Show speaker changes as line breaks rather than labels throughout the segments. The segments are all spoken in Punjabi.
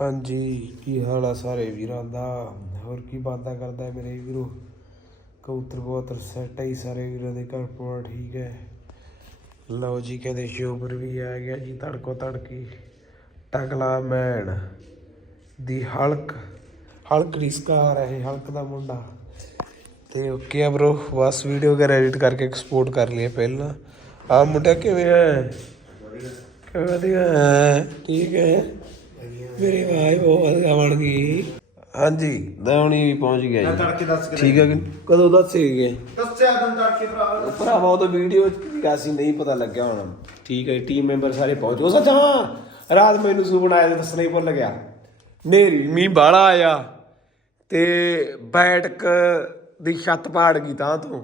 ਹਾਂਜੀ, ਕੀ ਹਾਲ ਆ ਸਾਰੇ ਵੀਰਾਂ ਦਾ? ਹੋਰ ਕੀ ਬਾਤਾਂ ਕਰਦਾ ਮੇਰੇ ਵੀਰੋ? ਕਬੂਤਰ ਬਹੁਤ ਸੈੱਟ ਹੈ ਸਾਰੇ ਵੀਰਾਂ ਦੇ, ਘਰ ਪੋਰ ਠੀਕ ਹੈ? ਲਓ ਜੀ, ਕਹਿੰਦੇ ਸ਼ੋਬਰ ਵੀ ਆ ਗਿਆ ਜੀ, ਤੜਕੋ ਤੜਕੀ। ਟਕਲਾ ਮੈਨ ਦੀ ਹਲਕ ਹਲਕ ਰਿਸਕਾਰ ਹੈ ਇਹ ਹਲਕ ਦਾ ਮੁੰਡਾ। ਤੇ ਓਕੇ ਆ ਬ్రో ਬਸ ਵੀਡੀਓ ਕਰ ਐਡਿਟ ਕਰਕੇ ਐਕਸਪੋਰਟ ਕਰ ਲਿਆ ਪਹਿਲਾਂ। ਆ ਮੁੰਡਾ ਕਿਵੇਂ ਹੈ? ਕਿਵੇਂ ਵਧੀਆ ਹੈ? ਠੀਕ ਹੈ? ਮੇਰੇ ਭਾਈ ਬਹੁਤ ਬਣ ਗਈ। ਹਾਂਜੀ ਦਵਣੀ ਵੀ ਪਹੁੰਚ ਗਿਆ ਜੀ।
ਤੜਕੇ ਦੱਸ ਕੇ
ਠੀਕ ਹੈ ਕਿ ਕਦੋਂ ਦੱਸੇਗੇ
ਦੱਸਿਆ ਤੈਨੂੰ ਤੜਕੇ ਭਰਾ।
ਭਰਾਵਾ ਉਹ ਤਾਂ ਵੀਡੀਓ ਚ ਸੀ ਨਹੀਂ ਪਤਾ ਲੱਗਿਆ ਹੁਣ। ਠੀਕ ਹੈ ਟੀਮ ਮੈਂਬਰ ਸਾਰੇ ਪਹੁੰਚ ਉਹ ਸੱਚ ਹਾਂ ਰਾਤ ਮੈਨੂੰ ਸੂ ਬਣਾਇਆ ਤੇ ਦੱਸਣਾ ਹੀ ਭੁੱਲ ਗਿਆ। ਨੇਰੀ ਮੀਂਹ ਬਾਲਾ ਆਇਆ ਤੇ ਬੈਠਕ ਦੀ ਛੱਤ ਪਾੜ ਗਈ ਤਾਂ ਤੋਂ।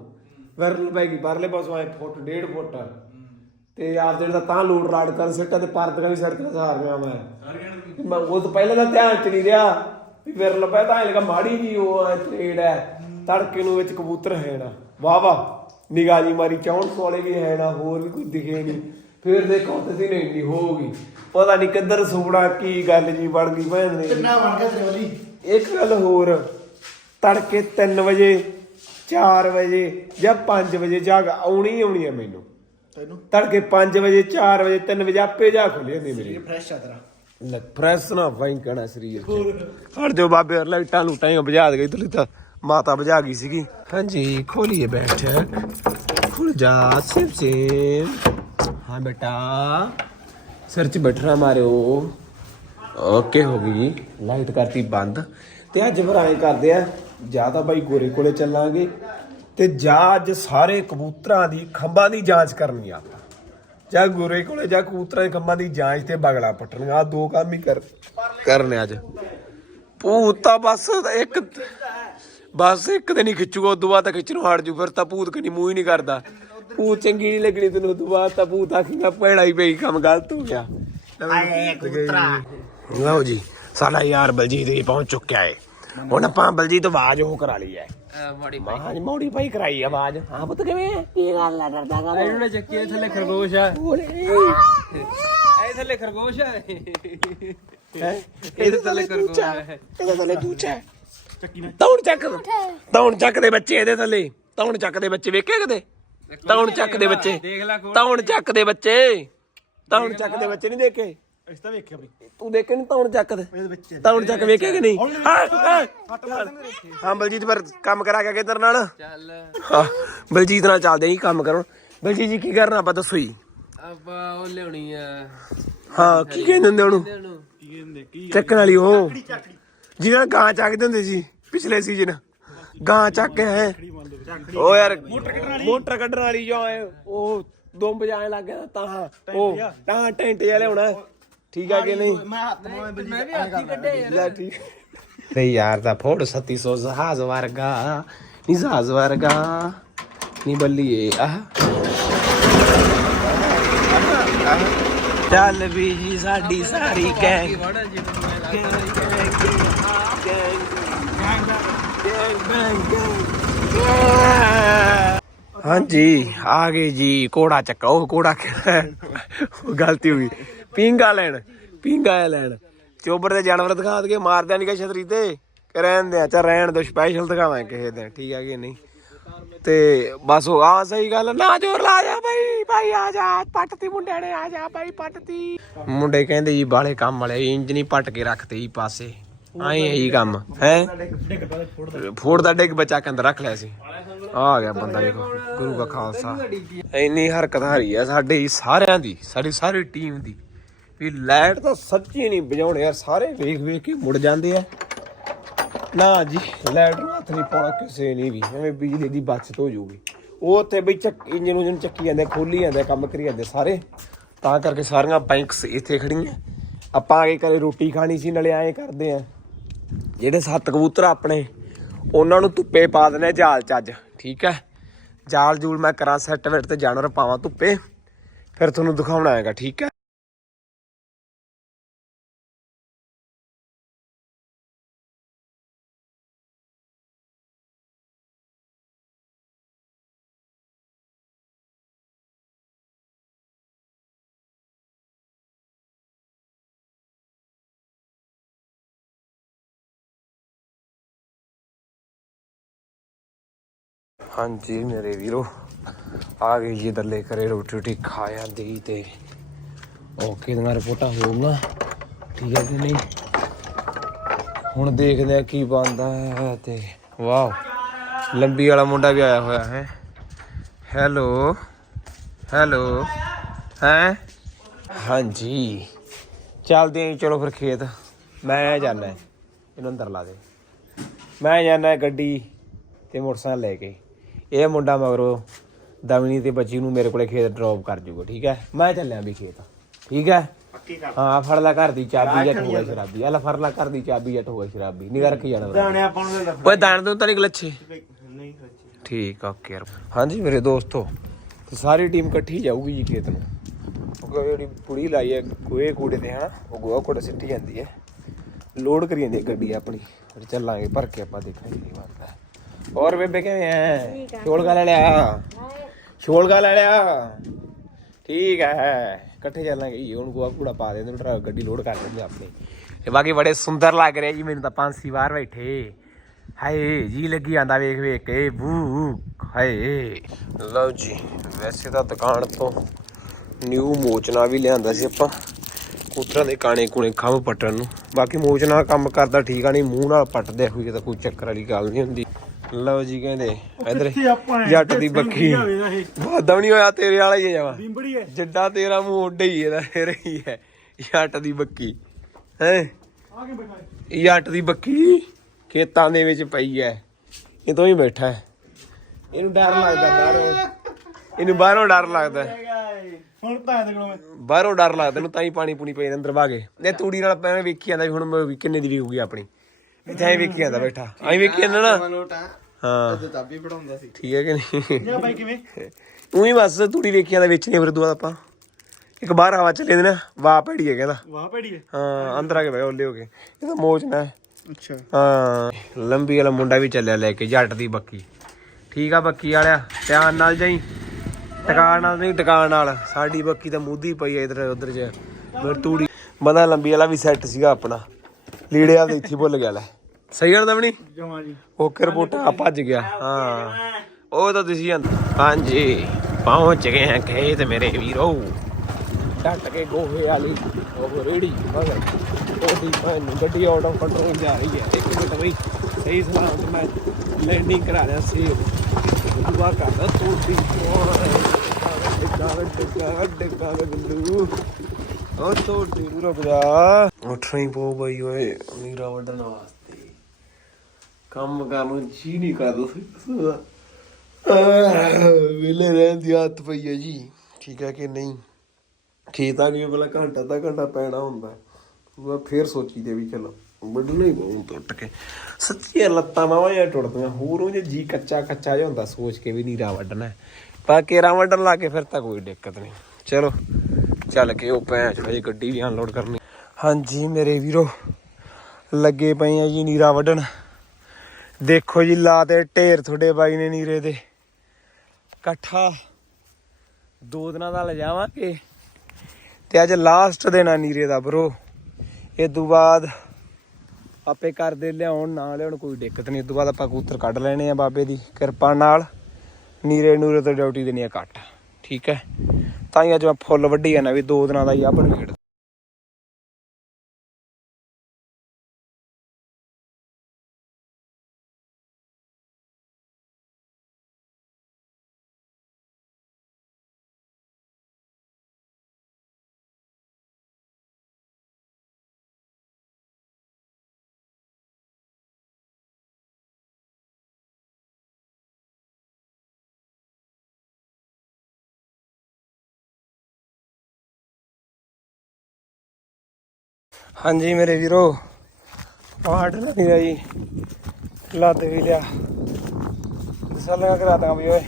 ਵਰਲ ਪੈ ਗਈ ਪਰਲੇ ਪਾਸੋਂ ਆਏ ਫੁੱਟ ਡੇਢ ਫੁੱਟ। ਤੇ ਆਪ ਜਿਹੜਾ ਤਾਂ ਤਾਂ ਲੋਡ ਰਾੜ ਕਰ ਸਿੱਟਾ ਤੇ ਪਰਤ ਵੀ ਸੜਕ ਤੇ ਸਾਰ ਗਿਆ ਮੈਂ। ਮੈਂ ਉਹ ਤੋਂ ਪਹਿਲਾਂ ਤਾਂ ਧਿਆਨ ਚ ਨਹੀਂ ਰਿਹਾ ਵੀ ਵਿਰਲ ਪੈ ਤਾਂ ਲਗਾ ਮਾੜੀ ਜੀ ਉਹ ਟ੍ਰੇਡ ਹੈ ਤੜਕੇ ਨੂੰ ਵਿੱਚ ਕਬੂਤਰ ਹੈ ਨਾ। ਵਾਹ ਵਾਹ ਨਿਗਾਹ ਜੀ ਮਾਰੀ ਚੌਂਟ ਕੋਲੇ ਵੀ ਹੈ ਨਾ ਹੋਰ ਵੀ ਕੋਈ ਦਿਖੇ ਨਹੀਂ। ਫਿਰ ਦੇਖੋ ਤੇ ਦਿਨ ਇੰਨੀ ਹੋ ਗਈ। ਪਤਾ ਨਹੀਂ ਕਿੱਧਰ ਸੁਪਨਾ ਕੀ ਗੱਲ ਜੀ ਬਣ ਗਈ ਭੈਣ ਨੇ
ਕਿੰਨਾ ਬਣ ਗਿਆ ਤੇਰੇ ਵਾਲੀ?
ਇੱਕ ਗੱਲ ਹੋਰ ਤੜਕੇ 3 ਵਜੇ 4 ਵਜੇ ਜਾਂ 5 ਵਜੇ ਜਾਗ ਆਉਣੀ ਆਉਣੀ ਹੈ ਮੈਨੂੰ।
ਤੈਨੂੰ?
ਤੜਕੇ 5 ਵਜੇ 4 ਵਜੇ 3 ਵਜੇ ਆਪੇ ਜਾ ਖੁੱਲੀ ਹੁੰਦੀ ਮੇਰੀ।
ਇਹ ਫਰੈਸ਼ ਆ ਤੇਰਾ।
ਲੈ ਪ੍ਰੈਸ ਨਾ ਵਾਈਨ ਕਹਣਾ ਸਰੀਰ ਚ। ਹਟ ਜੋ ਬਾਬੇ ਹੋਰ ਲਾਈਟਾਂ ਲੂਟਾਂ ਹੀ ਬੁਝਾ ਦੇ ਗਈ ਤੁਲੀ ਤਾਂ ਮਾਤਾ ਬੁਝਾ ਗਈ ਸੀਗੀ। ਹਾਂਜੀ ਖੋਲੀਏ ਬੈਠਕ ਖੁੱਲ ਜਾ ਸਿਪ ਸਿਪ ਹਾਂ ਬੇਟਾ ਸਿਰ ਚ ਬੈਠਣਾ ਮਾਰਿਓ। ਓਕੇ ਹੋ ਗਈ। ਲਾਈਟ ਕਰਤੀ ਬੰਦ। ਤੇ ਅੱਜ ਫਿਰ ਐਂ ਕਰਦੇ ਆ ਜਾਂ ਤਾਂ ਬਾਈ ਗੋਰੇ ਕੋਲੇ ਚੱਲਾਂਗੇ ਤੇ ਜਾਂ ਅੱਜ ਸਾਰੇ ਕਬੂਤਰਾਂ ਦੀ ਖੰਭਾਂ ਦੀ ਜਾਂਚ ਕਰਨੀ ਆ ਆਪਾਂ। ਜਾਂ ਗੋਰੇ ਕੋਲੇ ਜਾਂ ਕਬੂਤਰਾਂ ਦੇ ਖੰਭਾਂ ਦੀ ਜਾਂਚ ਤੇ ਬਗਲਾ ਪੱਟਣੀਆਂ ਆ ਦੋ ਕੰਮ ਹੀ ਕਰ ਕਰਨੇ ਅੱਜ। ਭੂਤ ਤਾਂ ਬਸ ਇੱਕ ਬਸ ਇੱਕ ਦਿਨ ਹੀ ਖਿੱਚੂਗਾ ਉਦੋਂ ਬਾਅਦ ਤਾਂ ਖਿੱਚਣੋਂ ਹਟ ਜੂ ਫਿਰ ਤਾਂ ਭੂਤ ਕਨੀ ਮੂੰਹ ਹੀ ਨਹੀਂ ਕਰਦਾ। ਭੂਤ ਚੰਗੀ ਨਹੀਂ ਲੱਗਣੀ ਤੈਨੂੰ ਉਦੋਂ ਬਾਅਦ ਤਾਂ ਭੂਤ ਆਖੀਗਾ ਪੈੜਾ ਹੀ ਪਈ ਕੰਮ ਗਲਤ ਹੋ ਗਿਆ।
ਆਏ ਕਬੂਤਰਾ।
ਲਓ ਜੀ ਸਾਡਾ ਯਾਰ ਬਲਜੀਤ ਵੀ ਪਹੁੰਚ ਚੁੱਕਿਆ ਹੈ ਹੁਣ ਆਪਾਂ ਬਲਜੀਤ ਆਵਾਜ਼ ਉਹ ਕਰਾ ਲਈ ਹੈ
ਮਾੜੀ
ਮਾਂ ਮੋੜੀ ਭਾਈ ਕਰਾਈ ਆਵਾਜ਼। ਹਾਂ ਪੁੱਤ ਕਿਵੇਂ? ਹੈ ਕੀ ਗੱਲ ਆ ਡਰਦਾ ਕਾ
ਇਹਨੂੰ ਚੱਕੀ ਥੱਲੇ ਖਰਗੋਸ਼ ਆ। ਇਹ ਥੱਲੇ ਖਰਗੋਸ਼ ਆ।
ਹੈ?
ਇਹਦੇ ਥੱਲੇ ਖਰਗੋਸ਼ ਆ।
ਇਹਦੇ ਥੱਲੇ ਦੂਚਾ ਹੈ ਤੌਣ ਚੱਕ। ਤੌਣ ਚੱਕ ਦੇ ਬੱਚੇ ਇਹਦੇ ਥੱਲੇ। ਤੌਣ ਚੱਕ ਦੇ ਬੱਚੇ ਵੇਖੇ ਕਦੇ? ਤੌਣ ਚੱਕ ਦੇ ਬੱਚੇ।
ਦੇਖ ਲੈ ਖੋਲ
ਤੌਣ ਚੱਕ ਦੇ ਬੱਚੇ। ਤੌਣ ਚੱਕ ਦੇ ਬੱਚੇ ਨਹੀਂ ਦੇਖੇ?
ਇਸ ਤਾਂ ਵੇਖਿਆ ਬਈ
ਤੂੰ ਦੇਖੇ ਨਹੀਂ ਤੌਣ ਚੱਕ ਦੇ।
ਇਹਦੇ ਵਿੱਚ
ਤੌਣ ਚੱਕ ਵੇਖੇ ਕਿ ਨਹੀਂ? ਹਾਂ, ਹਾਂ। ਹਾਂ ਬਲਜੀਤ ਪਰ ਕੰਮ ਕਰਾ ਕੇ ਕਿਧਰ ਨਾਲ।
ਚੱਲ।
ਹਾਂ ਬਲਜੀਤ ਨਾਲ ਚੱਲਦੇ ਹੀ ਕੰਮ ਕਰੋ ਬਲਜੀਤ ਜੀ ਕੀ ਕਰਨਾ ਆਪਾਂ ਦੱਸੋ ਜੀ?
ਆਪਾਂ ਉਹ ਲਿਆਉਣੀ ਆ।
ਹਾਂ ਕੀ ਕਹਿੰਦੇ ਹੁੰਦੇ ਉਹਨੂੰ?
ਇਹਨੂੰ
ਕੀ ਕਹਿੰਦੇ ਕੀ
ਚੱਕਣ ਵਾਲੀ ਉਹ। ਜਿਹਨਾਂ ਗਾਂ ਚੱਕਦੇ ਹੁੰਦੇ ਸੀ ਪਿਛਲੇ ਸੀਜ਼ਨ। ਗਾਂ ਚੱਕ ਕੇ ਹੈ। ਉਹ ਯਾਰ ਮੋਟਰ ਕੱਢਣ ਵਾਲੀ। ਜੋ ਉਹ ਦੋ ਵਜਾਏ ਲੱਗ ਗਿਆ ਤਾਂ ਉਹ ਤਾਂ ਟੈਂਟ ਜਿਹਾ ਲਿਆਉਣਾ। ਠੀਕ ਆ ਕਿ ਨਹੀਂ?
ਮੈਂ ਹੱਥ ਬਲੀ
ਮੈਂ ਵੀ ਹੱਥੀ ਕੱਢੇ ਯਾਰ
ਲੈ ਠੀਕ। ਤੇ ਯਾਰ ਦਾ ਫੋੜ 3700 ਜਹਾਜ਼ ਵਰਗਾ। ਨੀ ਜਹਾਜ਼ ਵਰਗਾ। ਨੀ ਬੱਲੀਏ ਆਹ। ਚੱਲ ਵੀ ਜੀ ਸਾਡੀ ਸਾਰੀ ਗੈਂਗ। ਹਾਂਜੀ ਆ ਗਏ ਜੀ ਕੋੜਾ ਚੱਕਾ ਉਹ ਕੋੜਾ ਕਿਹੜਾ ਉਹ ਗਲਤੀ ਹੋ ਗਈ। ਪਿੰਗਾ ਲੈਣ ਪਿੰਗਾ ਲੈਣ। ਚੋਬਰ ਦੇ ਜਾਨਵਰ ਦਿਖਾ ਦਗੇ ਮਾਰਦਿਆਂ ਨਹੀਂ ਛਤਰੀ ਤੇ, ਕਿ ਰਹਿਣ ਦੇ ਚਾ ਰਹਿਣ ਦੋ ਸਪੈਸ਼ਲ ਦਿਖਾਵਾਂ ਕਿਸੇ ਦਿਨ, ਠੀਕ ਆ ਕਿ ਨਹੀਂ? ਤੇ ਬਸ ਉਹ ਆ ਸਹੀ ਗੱਲ ਨਾ ਜੋਰ ਲਾ ਜਾ ਬਾਈ ਬਾਈ ਆ ਜਾ, ਪੱਟਤੀ ਮੁੰਡਿਆਂ ਨੇ, ਆ ਜਾ ਬਾਈ, ਪੱਟਤੀ। ਮੁੰਡੇ ਕਹਿੰਦੇ ਜੀ ਬਾਲੇ ਕੰਮ ਵਾਲੇ ਇੰਜ ਨਹੀਂ ਪੱਟ ਕੇ ਰੱਖਦੇ ਜੀ ਪਾਸੇ। ਆਏ ਇਹੀ ਕੰਮ, ਹੈ?
ਡਿੱਗ ਪਾ ਫੋੜ
ਦਾ ਡਿੱਗ ਬਚਾ ਕੇ ਅੰਦਰ ਰੱਖ ਲਿਆ ਸੀ। ਆ ਗਿਆ ਬੰਦਾ ਦੇਖੋ, ਗੁਰੂ ਦਾ ਖਾਲਸਾ। ਇੰਨੀ ਹਰਕਤ ਹਾਰੀ ਆ ਸਾਡੇ ਸਾਰਿਆਂ ਦੀ, ਸਾਡੀ ਸਾਰੀ ਟੀਮ ਦੀ। ਵੀ ਲਾਈਟ ਤਾਂ ਸੱਚੀ ਨਹੀਂ ਵਜਾਉਣੇ ਯਾਰ, ਸਾਰੇ ਵੇਖ ਵੇਖ ਕੇ ਮੁੜ ਜਾਂਦੇ ਆ। ਨਾ ਜੀ, ਲਾਈਟ ਨੂੰ ਹੱਥ ਨਹੀਂ ਪਾਉਣਾ, ਕਿਸੇ ਨੇ ਵੀ, ਐਵੇਂ ਬਿਜਲੀ ਦੀ ਬਚਤ ਹੋ ਜਾਊਗੀ। ਉਹ ਉੱਥੇ ਬਈ ਚੱਕ ਇੰਜਨ ਉਜਨ ਚੱਕੀ ਜਾਂਦੇ, ਖੋਲੀ ਜਾਂਦੇ, ਕੰਮ ਕਰੀ ਜਾਂਦੇ ਸਾਰੇ। ਤਾਂ ਕਰਕੇ ਸਾਰੀਆਂ ਬੈਂਕਸ ਇੱਥੇ ਖੜੀਆਂ ਆਪਾਂ ਆ ਕਰੇ ਰੋਟੀ ਖਾਣੀ ਸੀ, ਨਾਲੇ ਐਂ ਕਰਦੇ ਆ। ਜਿਹੜੇ ਸੱਤ ਕਬੂਤਰ ਆਪਣੇ, ਉਹਨਾਂ ਨੂੰ ਧੁੱਪੇ ਪਾ ਦਨੇ ਜਾਲ ਚੱਜ ਠੀਕ ਹੈ ਜਾਲ ਜੂਲ ਮੈਂ ਕਰਾਂ ਸੈੱਟ ਵੇਟ ਤੇ ਜਾਨਵਰ ਪਾਵਾਂ ਧੁੱਪੇ। ਫਿਰ ਤੁਹਾਨੂੰ ਦਿਖਾਉਣਾ ਹੈਗਾ, ਠੀਕ ਹੈ ਹਾਂਜੀ ਮੇਰੇ ਵੀਰੋ ਆ ਗਏ ਜੀ ਦੱਲੇ ਕਰੇ ਰੋਟੀ ਰੋਟੀ ਖਾ ਜਾਂਦੀ ਤੇ ਓਕੇ ਦੀਆਂ ਰਿਪੋਰਟਾਂ ਹੋਊਗਾ ਠੀਕ ਹੈ ਕਿ ਨਹੀਂ? ਹੁਣ ਦੇਖਦੇ ਆ ਕੀ ਬਣਦਾ ਹੈ ਤੇ ਵਾਓ ਲੰਬੀ ਵਾਲਾ ਮੁੰਡਾ ਵੀ ਆਇਆ ਹੋਇਆ ਹੈ। ਹੈਲੋ ਹੈਲੋ ਹੈ? ਹਾਂਜੀ ਚੱਲਦੇ ਆਂ ਜੀ, ਚਲੋ ਫਿਰ ਖੇਤ। ਮੈਂ ਜਾਣਾ ਇਹਨੂੰ ਅੰਦਰ ਲਾ ਦੇ। ਮੈਂ ਜਾਣਾ ਗੱਡੀ ਤੇ ਮੋਟਰਸਾਈਕਲ ਲੈ ਕੇ। ਇਹ ਮੁੰਡਾ ਮਗਰੋਂ ਦਵਨੀ ਤੇ ਬੱਚੀ ਨੂੰ ਮੇਰੇ ਕੋਲੇ ਖੇਤ ਡ੍ਰੌਪ ਕਰ ਜੂਗਾ ਠੀਕ ਹੈ? ਮੈਂ ਚੱਲਿਆ ਵੀ ਖੇਤ ਠੀਕ ਹੈ? ਹਾਂ ਫੜ ਲੈ ਘਰ ਦੀ ਚਾਬੀ ਜੱਟ ਹੋ ਗਿਆ ਸ਼ਰਾਬੀ। ਆ ਲੈ ਫੜ ਲੈ ਘਰ ਦੀ ਚਾਬੀ ਜੱਟ ਹੋ ਗਿਆ ਸ਼ਰਾਬੀ। ਨਿਗਰ ਰੱਖੀ ਜਾਣਾ
ਦਾਣੇ ਆਪਾਂ ਨੂੰ ਦੇ
ਓਏ ਦਾਣ ਤੋਂ ਤਾਂ ਨਹੀਂ ਗਲੱਛੇ?
ਨਹੀਂ ਸੱਚੀ
ਠੀਕ ਆ ਓਕੇ ਯਾਰ। ਹਾਂਜੀ ਮੇਰੇ ਦੋਸਤੋ ਤੇ ਸਾਰੀ ਟੀਮ ਇਕੱਠੀ ਜਾਊਗੀ ਜੀ ਖੇਤ ਨੂੰ। ਕਿਉਂਕਿ ਜਿਹੜੀ ਪੁੜੀ ਲਾਈ ਹੈ ਗੋਏ ਕੂੜੇ ਤੇ ਹਨਾ ਉਹ ਗੋਆ ਕੂੜਾ ਸਿੱਟੀ ਜਾਂਦੀ ਹੈ। ਲੋਡ ਕਰੀ ਜਾਂਦੀ ਹੈ ਗੱਡੀ ਆਪਣੀ। ਫਿਰ ਚੱਲਾਂਗੇ ਭਰ ਕੇ ਆਪਾਂ ਦੇਖਾਂਗੇ ਕੀ ਬਣਦਾ ਹੈ। ਹੋਰ ਬੇਬੇ ਕਿਵੇਂ ਐ? ਛੋਲ ਗਾ ਲੈ ਲਿਆ। ਛੋਲ ਗਾ ਲੈ ਲਿਆ। ਠੀਕ ਹੈ ਇਕੱਠੇ ਚੱਲਾਂਗੇ ਜੀ। ਹੁਣ ਗੋਆ ਕੂੜਾ ਪਾ ਦੇ ਡਰਾ ਗੱਡੀ ਲੋਡ ਕਰ ਦਿੰਦੇ ਆਪਣੀ। ਤੇ ਬਾਕੀ ਬੜੇ ਸੁੰਦਰ ਲੱਗ ਰਿਹਾ ਜੀ ਮੈਨੂੰ ਤਾਂ ਪੰਜ ਵਾਰ ਬੈਠੇ। ਹਾਏ ਜੀ ਲੱਗੀ ਆਂਦਾ ਵੇਖ ਵੇਖ ਕੇ। ਬੂ ਹਾਏ। ਲਓ ਜੀ ਵੈਸੇ ਤਾਂ ਦੁਕਾਨ ਤੋਂ ਨਿਊ ਮੋਚਨਾ ਵੀ ਲਿਆਂਦਾ ਸੀ ਆਪਾਂ। ਕੂਤਰਾਂ ਦੇ ਕਾਣੇ ਕੂਣੇ ਖੰਭ ਪੱਟਣ ਨੂੰ। ਬਾਕੀ ਮੋਚਨਾ ਕੰਮ ਕਰਦਾ ਠੀਕ ਆ ਨਹੀਂ ਮੂੰਹ ਨਾਲ ਪੱਟਦੇ ਹੋਈ ਤਾਂ ਕੋਈ ਚੱਕਰ ਵਾਲੀ ਗੱਲ ਨਹੀਂ ਹੁੰਦੀ। ਲਓ ਜੀ ਕਹਿੰਦੇ ਇਧਰ ਜੱਟ ਦੀ ਬੱਖੀ ਵਾਦਾ ਨਹੀਂ ਹੋਇਆ ਤੇਰੇ ਵਾਲਾ ਹੀ ਜਾਵਾ
ਬਿੰਬੜੀ ਹੈ।
ਜਿੱਡਾ ਤੇਰਾ ਮੂੰਹ ਓਡਾ ਹੀ ਇਹਦਾ ਫਿਰ ਹੀ ਹੈ। ਜੱਟ ਦੀ ਬੱਕੀ ਹੈ?
ਆ ਕੇ ਬੈਠਾ
ਜੱਟ ਦੀ ਬੱਕੀ ਖੇਤਾਂ ਦੇ ਵਿੱਚ ਪਈ ਐ ਇਹ ਤੋਂ ਹੀ ਬੈਠਾ ਹੈ। ਇਹਨੂੰ ਡਰ ਲੱਗਦਾ ਬਾਹਰੋਂ। ਇਹਨੂੰ ਬਾਹਰੋਂ ਡਰ ਲੱਗਦਾ।
ਹੁਣ ਤਾਂ ਇਹਦੇ ਕੋਲ ਮੈਂ
ਬਾਹਰੋਂ ਡਰ ਲੱਗਦਾ ਇਹਨੂੰ ਤਾਂ ਹੀ ਪਾਣੀ ਪੂਣੀ ਪਈ ਅੰਦਰ ਵਾਗੇ ਇਹ ਤੂੜੀ ਨਾਲ ਪੈਵੇਂ ਵੇਖੀ ਜਾਂਦਾ ਵੀ ਹੁਣ ਮੈਂ ਵੀ ਕਿੰਨੇ ਦੀ ਵਿਕੂਗੀ ਆਪਣੀ। ਇੱਥੇ ਐਂ ਵੇਖੀ ਜਾਂਦਾ ਬੈਠਾ। ਐਂ ਵੇਖੀ ਜਾਂਦਾ ਨਾ। ਹਾਂ।
ਤਾਬੀ ਪੜਾਉਂਦਾ ਸੀ।
ਠੀਕ ਹੈ ਕਿ ਨਹੀਂ?
ਜਾ ਬਾਈ ਕਿਵੇਂ?
ਉਹੀ ਬਸ ਤੂੜੀ ਵੇਖੀ ਜਾਂਦਾ ਵੇਚਣੀ ਆ ਫਿਰ ਦੁਆ ਆਪਾਂ। ਇੱਕ ਬਾਹਰ ਹਵਾ ਚੱਲੇ ਨੇ ਨਾ ਵਾਹ ਭੜੀ ਹੈ ਕਹਿੰਦਾ।
ਵਾਹ ਪੜੀ ਹੈ
ਹਾਂ ਅੰਦਰ ਆ ਕੇ ਬਹਿ ਓਲੇ ਹੋ ਕੇ। ਇਹ ਤਾਂ ਮੋਚ ਨਾ। ਹੈ
ਅੱਛਾ।
ਹਾਂ ਲੰਬੀ ਵਾਲਾ ਮੁੰਡਾ ਵੀ ਚੱਲਿਆ ਲੈ ਕੇ ਜੱਟ ਦੀ ਬੱਕੀ। ਠੀਕ ਆ ਬੱਕੀ ਵਾਲਿਆ ਧਿਆਨ ਨਾਲ ਜਾਈ। ਟਿਕਾਣ ਨਾਲ ਨਹੀਂ ਟਿਕਾਣ ਨਾਲ। ਸਾਡੀ ਬੱਕੀ ਤਾਂ ਮੁੱਦੀ ਪਈ ਐ ਇਧਰ ਉਧਰ ਚ। ਮੇਰੇ ਤੂੜੀ ਬੰਦਾ ਲੰਬੀ ਵਾਲਾ ਵੀ ਸੈੱਟ ਸੀਗਾ ਆਪਣਾ। ਲੀੜੇ ਤਾਂ ਇੱਥੇ ਭੁੱਲ ਗਿਆ ਲੈ ਸਹੀ ਹਣ ਦਵਣੀ
ਜਮਾ ਜੀ
ਓਕੇ ਰਿਪੋਰਟ ਆ ਭੱਜ ਗਿਆ ਹਾਂ ਉਹ ਤਾਂ ਤੁਸੀਂ ਹਾਂਜੀ ਪਹੁੰਚ ਗਏ ਹਾਂ ਖੇਤ ਮੇਰੇ ਵੀਰੋ ਡੱਟ ਕੇ ਗੋਹੇ ਵਾਲੀ ਉਹ ਰੇੜੀ ਮਗਰ ਉਹਦੀ ਭੈਣ ਨੂੰ ਗੱਡੀ ਆਊਟ ਆਫ ਕੰਟਰੋਲ ਜਾ ਰਹੀ ਹੈ ਇੱਕ ਮਿੰਟ ਬਈ ਸਹੀ ਸਲਾਮਤ ਮੈਂ ਲੈਂਡਿੰਗ ਕਰਾ ਰਿਹਾ ਸੀ ਦੁਆ ਕਰਦਾ ਤੋੜੀ ਡਿੱਗਾ ਡਿੱਗਾ ਡਿੱਗਾ ਗੁੱਲੂ ਉਹ ਤੋੜੀ ਰੁਕ ਜਾ ਉੱਠ ਨਹੀਂ ਪੋ ਬਈ, ਓਏ। ਮੀਰਾ ਵੱਢਣ ਵਾਸਤੇ। ਕੰਮ ਕਰਨ ਨੂੰ ਜੀ ਨਹੀਂ ਕਰਦਾ ਸੁਦਾ ਰਹਿਣ ਦੀ ਆਦਤ ਪਈ ਹੈ ਜੀ। ਠੀਕ ਹੈ ਕਿ ਨਹੀਂ? ਖੇਤਾਂ ਜਿਵੇਂ ਪਹਿਲਾਂ ਘੰਟਾ ਤਾਂ ਘੰਟਾ ਪੈਣਾ ਹੁੰਦਾ ਉਹ ਫੇਰ ਸੋਚੀ ਦੇ ਵੀ ਚਲੋ, ਵੱਢਣਾ ਹੀ ਬਹੁਤ ਟੁੱਟ ਕੇ। ਸੱਚੀ ਲੱਤਾਂ ਮਾਵਾਂ ਜਾਂ ਟੁੱਟਦੀਆਂ, ਹੋਰ ਉਹ ਜੇ ਜੀ ਕੱਚਾ ਕੱਚਾ ਜਿਹਾ ਹੁੰਦਾ, ਸੋਚ ਕੇ ਵੀ ਨੀਰਾ ਵੱਢਣਾ ਹੈ। ਪਰ ਕੇਰਾ ਵੱਢਣ ਲਾ ਕੇ ਫਿਰ ਤਾਂ ਕੋਈ ਦਿੱਕਤ ਨਹੀਂ। ਚਲੋ। ਚੱਲ ਕੇ ਉਹ ਪੈ ਹਜੇ ਗੱਡੀ ਵੀ ਅਨਲੋਡ ਕਰਨੀ। ਹਾਂਜੀ ਮੇਰੇ ਵੀਰੋ, ਲੱਗੇ ਪਏ ਆ ਜੀ ਨੀਰਾ ਵੱਢਣ। ਦੇਖੋ ਜੀ, ਲਾ ਤੇ ਢੇਰ ਤੁਹਾਡੇ ਬਾਈ ਨੇ ਨੀਰੇ ਦੇ। ਇਕੱਠਾ ਦੋ ਦਿਨਾਂ ਦਾ ਲਿਜਾਵਾਂਗੇ। ਤੇ ਅੱਜ ਲਾਸਟ ਦਿਨ ਆ ਨੀਰੇ ਦਾ ਬਰੋ ਇਹ ਤੋਂ ਬਾਅਦ ਆਪੇ ਕਰਦੇ ਲਿਆਉਣ ਨਾ ਲਿਆਉਣ ਕੋਈ ਦਿੱਕਤ ਨਹੀਂ। ਇਹ ਤੋਂ ਬਾਅਦ ਆਪਾਂ ਕੂਤਰ ਕੱਢ ਲੈਣੇ ਆ ਬਾਬੇ ਦੀ ਕਿਰਪਾ ਨਾਲ। ਨੀਰੇ ਨੂਰੇ ਤੋਂ ਡਿਊਟੀ ਦੇਣੀ ਆ ਕੱਟ ਠੀਕ ਹੈ? ਤਾਂ ਹੀ ਅੱਜ ਮੈਂ ਫੁੱਲ ਵੱਢੀ ਜਾਣਾ ਵੀ ਦੋ ਦਿਨਾਂ ਦਾ ਹੀ ਆ ਬਣ ਹਾਂਜੀ ਮੇਰੇ ਵੀਰੋ ਪਾਟ ਨਹੀਂ ਰਹੀ ਲੱਦ ਵੀ ਲਿਆ। ਦਸਾਲਾਂ ਕਰਾ ਦਾਂ ਵੀ ਓਏ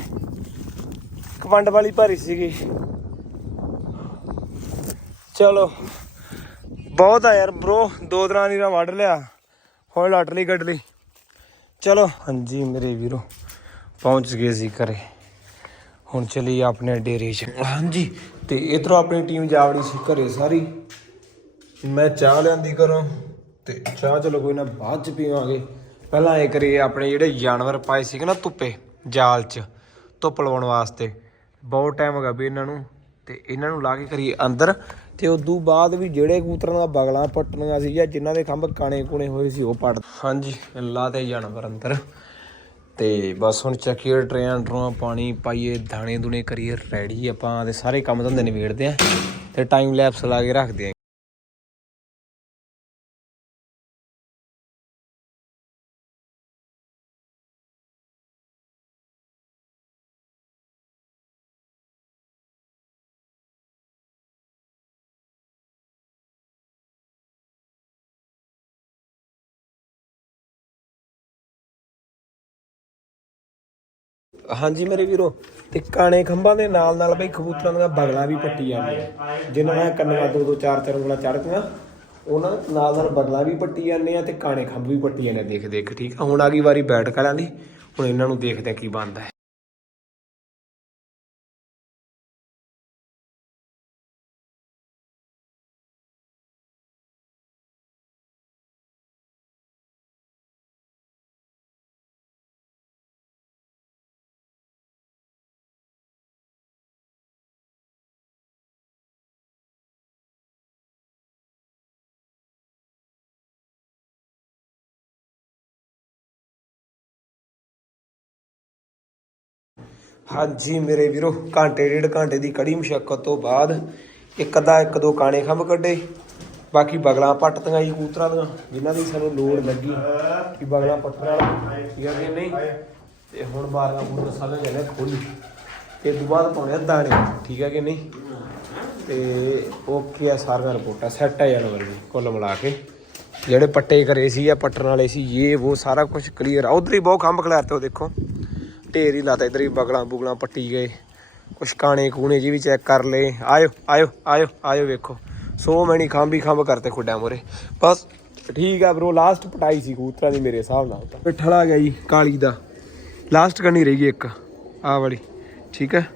ਕਮੰਡ ਵਾਲੀ ਭਾਰੀ ਸੀਗੀ। ਚਲੋ ਬਹੁਤ ਆ ਯਾਰ ਬ్రో ਦੋ ਦਿਨਾਂ ਦੀ ਰਾ ਵੱਢ ਲਿਆ। ਹੁਣ ਲੱਟ ਲਈ ਕੱਢ ਲਈ। ਚਲੋ ਹਾਂਜੀ ਮੇਰੇ ਵੀਰੋ ਪਹੁੰਚ ਗਏ ਸੀ ਘਰੇ। ਹੁਣ ਚਲੀ ਆਪਣੇ ਡੇਰੇ 'ਚ। ਹਾਂਜੀ। ਤੇ ਇਧਰੋਂ ਆਪਣੀ ਟੀਮ ਜਾਵੜੀ ਸੀ ਘਰੇ ਸਾਰੀ। ਮੈਂ ਚਾਹ ਲਿਆਂਦੀ ਕਰੋ ਤੇ ਚਾਹ ਚਲੋ ਕੋਈ ਨਾ ਬਾਅਦ ਚ ਪੀਵਾਂਗੇ। ਪਹਿਲਾਂ ਇਹ ਕਰੀਏ ਆਪਣੇ ਜਿਹੜੇ ਜਾਨਵਰ ਪਾਏ ਸੀਗੇ ਨਾ ਧੁੱਪੇ, ਜਾਲ 'ਚ, ਧੁੱਪ ਲਵਾਉਣ ਵਾਸਤੇ। ਬਹੁਤ ਟਾਈਮ ਹੋ ਗਿਆ ਵੀ ਇਹਨਾਂ ਨੂੰ ਤੇ ਇਹਨਾਂ ਨੂੰ ਲਾ ਕੇ ਕਰੀਏ ਅੰਦਰ ਤੇ ਉਦੋਂ ਬਾਅਦ ਵੀ ਜਿਹੜੇ ਕਬੂਤਰਾਂ ਦਾ ਬਗਲਾਂ ਪੱਟਣੀਆਂ ਸੀ ਜਾਂ ਜਿਨ੍ਹਾਂ ਦੇ ਖੰਭ ਕਾਣੇ ਕੁਣੇ ਹੋਏ ਸੀ, ਉਹ ਪੱਟ ਹਾਂਜੀ ਲਾ ਤੇ ਜਾਨਵਰ ਅੰਦਰ। ਤੇ ਬਸ ਹੁਣ ਚੱਕੀਏ ਟਰੇਆਂ ਟਰੋਆਂ, ਪਾਣੀ ਪਾਈਏ, ਦਾਣੇ ਦੁਨੇ ਕਰੀਏ ਰੈਡੀ ਆਪਾਂ ਤੇ ਸਾਰੇ ਕੰਮ ਧੰਦੇ ਨਿਬੇੜਦੇ ਆ। ਤੇ ਟਾਈਮ ਲੈਪਸ ਲਾ ਕੇ ਰੱਖਦੇ ਆ। ਹਾਂਜੀ ਮੇਰੇ ਵੀਰੋ ਤੇ ਕਾਣੇ ਖੰਭਾਂ ਦੇ ਨਾਲ ਨਾਲ ਬਈ ਕਬੂਤਰਾਂ ਦੀਆਂ ਬਗਲਾਂ ਵੀ ਪੱਟੀ ਜਾਂਦੀਆਂ। ਜਿਨ੍ਹਾਂ ਦੀਆਂ ਕੰਨਾਂ ਦੋ ਦੋ ਚਾਰ ਚਾਰ ਉਂਗਲਾਂ ਚੜ੍ਹਦੀਆਂ ਉਹਨਾਂ ਨਾਲ ਨਾਲ ਬਗਲਾਂ ਵੀ ਪੱਟੀ ਜਾਂਦੇ ਆ ਤੇ ਕਾਣੇ ਖੰਭ ਵੀ ਪੱਟੀ ਜਾਂਦੇ ਦੇਖ ਦੇਖ ਠੀਕ ਆ? ਹੁਣ ਆ ਗਈ ਵਾਰੀ ਬੈਠ ਕਰਾਂ ਦੀ, ਹੁਣ ਇਹਨਾਂ ਨੂੰ ਦੇਖਦੇ ਆ ਕੀ ਬਣਦਾ ਹੈ। ਹਾਂਜੀ ਮੇਰੇ ਵੀਰੋ, ਘੰਟੇ ਡੇਢ ਘੰਟੇ ਦੀ ਕੜੀ ਮੁਸ਼ਕਲ ਤੋਂ ਬਾਅਦ ਇੱਕ ਅੱਧਾ, ਇੱਕ ਦੋ ਕਾਣੇ ਖੰਭ ਕੱਢੇ। ਬਾਕੀ ਬਗਲਾਂ ਪੱਟਤੀਆਂ ਜੀ ਕੂਤਰਾਂ ਦੀਆਂ, ਜਿਨ੍ਹਾਂ ਦੀ ਸਾਨੂੰ ਲੋੜ ਲੱਗੀ ਕਿ ਬਗਲਾਂ ਪੱਟਣ ਵਾਲਾ। ਠੀਕ ਹੈ ਕਿ ਨਹੀਂ? ਤੇ ਹੁਣ ਬਾਰੀਆਂ ਬੂਰੀਆਂ ਸਾਰੇ ਜਣੇ ਖੋਲੀ ਤੇ ਤੋਂ ਬਾਅਦ ਪਾਉਣੇ ਆ ਦਾਣੇ। ਠੀਕ ਹੈ ਕਿ ਨਹੀਂ? ਤੇ ਓਕੇ ਆ ਸਾਰੀਆਂ ਰਿਪੋਰਟਾਂ ਸੈੱਟ ਆ ਜਾਨਵਰ ਵੀ ਕੁੱਲ ਮਿਲਾ ਕੇ। ਜਿਹੜੇ ਪੱਟੇ ਕਰੇ ਸੀ ਜਾਂ ਪੱਟਣ ਵਾਲੇ ਸੀ, ਇਹ, ਉਹ ਸਾਰਾ ਕੁਝ ਕਲੀਅਰ ਆ। ਉਧਰ ਹੀ ਬਹੁਤ ਖੰਭ ਖਿਲਾਰਤੇ ਉਹ ਦੇਖੋ। ਢੇਰ ਹੀ ਲਾਤਾ ਇਧਰ ਹੀ ਬਗਲਾਂ ਬੁਗਲਾਂ ਪੱਟੀ ਗਏ। ਕੁਛ ਕਾਣੇ ਕੂਣੇ ਜੀ ਵੀ ਚੈੱਕ ਕਰ ਲਏ। ਆਇਓ ਆਇਓ ਆਇਓ ਆਇਓ ਵੇਖੋ। ਸੋ ਮੈਣੀ ਖੰਭ ਹੀ ਖੰਭ ਕਰਤੇ ਖੁੱਡਾਂ ਮੋਰੇ ਬਸ ਠੀਕ ਆ ਬ్రో ਲਾਸਟ ਪਟਾਈ ਸੀ ਕਬੂਤਰਾਂ ਦੀ ਮੇਰੇ ਹਿਸਾਬ ਨਾਲ ਤਾਂ। ਪਿੱਠਲ ਆ ਗਿਆ ਜੀ ਕਾਲੀ ਦਾ। ਲਾਸਟ ਕਰਨੀ ਰਹੀ ਗਈ ਇੱਕ ਆਹ ਵਾਲੀ। ਠੀਕ ਹੈ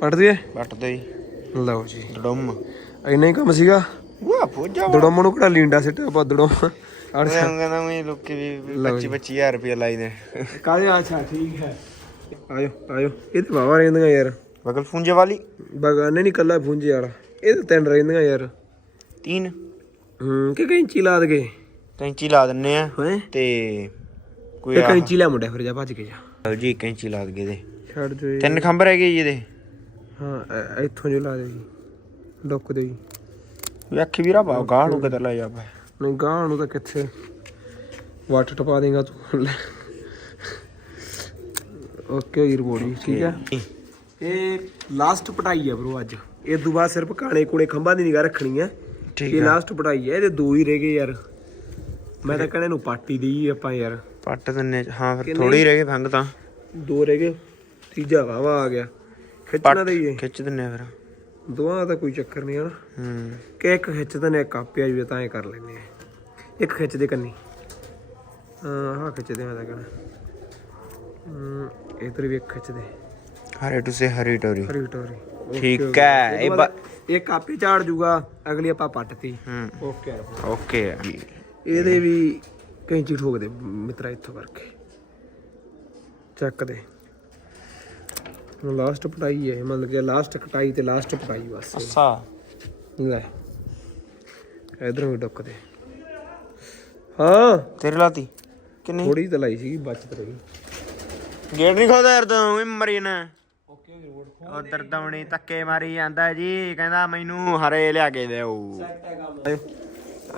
ਪੜ ਦਈਏ
ਵੱਟਦੇ ਹੀ
ਲਓ ਜੀ।
ਡੜਮ
ਇੰਨਾ ਹੀ ਕੰਮ ਸੀਗਾ?
ਵਾਹ ਪੋਜਾ
ਦੜੋਮ ਨੂੰ ਕਿਹੜਾ ਲੀਂਡਾ ਸਿੱਟਿਆ ਆਪਾਂ ਦੜੋਮ। ਅੜ
ਕਹਿੰਦਾ ਮੈਂ ਲੋਕੀ ਵੀ 25 25000 ਰੁਪਏ ਲਾਈ ਦੇ।
ਕਾਹਦੇ ਅੱਛਾ ਠੀਕ ਹੈ। ਆਇਓ ਆਇਓ। ਇਹ ਤੇ ਵਾਵਾ ਰਹਿੰਦੀਆਂ ਯਾਰ।
ਬਗਲ ਫੁੰਜੇ ਵਾਲੀ?
ਬਗਾਨੇ ਨਹੀਂ ਕੱਲਾ ਫੁੰਜੇ ਵਾਲਾ। ਇਹ ਤਾਂ ਤਿੰਨ ਰਹਿੰਦੀਆਂ ਯਾਰ।
ਤਿੰਨ?
ਹੂੰ ਕਿ ਕੈਂਚੀ ਲਾ ਦਗੇ?
ਕੈਂਚੀ ਲਾ ਦਿੰਨੇ ਆ।
ਹੈ?
ਤੇ ਕੋਈ
ਇਹ
ਆ
ਕੈਂਚੀ ਲੈ ਮੁੰਡਿਆ ਫਿਰ ਜਾ ਭੱਜ ਕੇ ਜਾ।
ਜੀ ਕੈਂਚੀ ਲਾ ਦਗੇ ਦੇ
ਛੱਡ ਜੋ ਇਹ।
ਤਿੰਨ ਖੰਭ ਰਹਿ ਗਏ ਜੀ ਇਹਦੇ।
ਹਾਂ ਇੱਥੋਂ ਜੋ ਲਾ ਦੇ ਜੀ। ਡੁੱਕ ਦੇ ਜੀ।
ਵੇਖ ਵੀਰਾ ਬਾ ਗਾਹ ਨੂੰ ਕਿਤੇ ਲੈ ਜਾ ਪਾ
ਨਹੀਂ ਗਾਂ ਨੂੰ ਤਾਂ ਕਿੱਥੇ। ਵਾਟ ਟਪਾ ਦੇਗਾ ਤੂੰ। ਲੈ। ਓਕੇ ਜੀ ਰਿਪੋਰਟ ਠੀਕ ਹੈ? ਇਹ ਲਾਸਟ ਪਟਾਈ ਹੈ ਬ్రో ਅੱਜ। ਇਹ ਤੋਂ ਬਾਅਦ ਸਿਰਫ ਕਾਣੇ ਕੋਲੇ ਖੰਭਾਂ ਦੀ ਨਿਗਾਹ ਰੱਖਣੀ ਹੈ
ਠੀਕ
ਇਹ
ਆ।
ਲਾਸਟ ਪਟਾਈ ਹੈ ਇਹਦੇ ਦੋ ਹੀ ਰਹਿ ਗਏ ਯਾਰ। ਮੈਂ ਤਾਂ ਕਹਿੰਦਾ ਇਹਨੂੰ ਪਾਰਟੀ ਦੇਈ ਆਪਾਂ ਯਾਰ।
ਪੱਟ ਦਿੰਨੇ ਹਾਂ ਫਿਰ? ਥੋੜੀ ਰਹਿ ਗਏ ਭੰਗ ਤਾਂ।
ਦੋ ਰਹਿ ਗਏ। ਤੀਜਾ ਵਾਵਾ ਆ ਗਿਆ। ਖਿੱਚਣਾ ਦੇਈਏ
ਖਿੱਚ ਦਿੰਨੇ ਆ ਫਿਰ।
ਦੋਵਾਂ ਦਾ ਕੋਈ ਚੱਕਰ ਨਹੀਂ ਹਨਾ
ਹੂੰ।
ਕਿ ਇੱਕ ਖਿੱਚਦੇ ਨੇ ਇੱਕ ਆਪੇ ਆ ਜਵੇ ਤਾਂ ਐ ਕਰ ਲੈਨੇ ਆ। ਇੱਕ ਖਿੱਚਦੇ ਕੰਨੀ। ਹਾਂ ਹਾਂ ਖਿੱਚਦੇ ਮੈਂ ਤਾਂ ਕਹਣਾ ਹੂੰ ਇਧਰ ਵੀ ਇੱਕ ਖਿੱਚਦੇ।
ਹਰੇ ਟੂ ਸੇ ਹਰੀ ਟੋਰੀ।
ਹਰੀ ਟੋਰੀ।
ਠੀਕ ਹੈ ਇਹ
ਇੱਕ ਆਪੇ ਝਾੜ ਜੂਗਾ ਅਗਲੀ ਆਪਾਂ ਪੱਟਤੀ। ਓਕੇ
ਓਕੇ
ਇਹਦੇ ਵੀ ਕੈਂਚੀ ਠੋਕ ਦੇ ਮਿੱਤਰਾ ਇੱਥੋਂ ਕਰਕੇ। ਚੱਕ ਦੇ। ਹੁਣ ਲਾਸਟ ਪਟਾਈ ਹੈ ਮਤਲਬ ਕਿ ਲਾਸਟ ਕਟਾਈ ਤੇ ਲਾਸਟ ਪਟਾਈ ਬਸ।
ਅੱਛਾ।
ਲੈ। ਇਧਰੋਂ ਵੀ ਡੁੱਕ ਦੇ। ਹਾਂ।
ਤੇਰੇ ਲਾਤੀ? ਕਿੰਨੀ?
ਥੋੜੀ ਤਾਂ ਲਾਈ ਸੀਗੀ ਬਚਤ ਰਹੀ।
ਗੇਟ ਨਹੀਂ ਖੋਦਾ ਯਾਰ ਤੂੰ ਵੀ ਮਰੀ ਨਾ ਉਧਰ ਦਵਣੀ ਧੱਕੇ ਮਾਰੀ ਜਾਂਦਾ ਜੀ ਕਹਿੰਦਾ ਮੈਨੂੰ ਹਰੇ ਲਿਆ ਕੇ ਦਿਓ।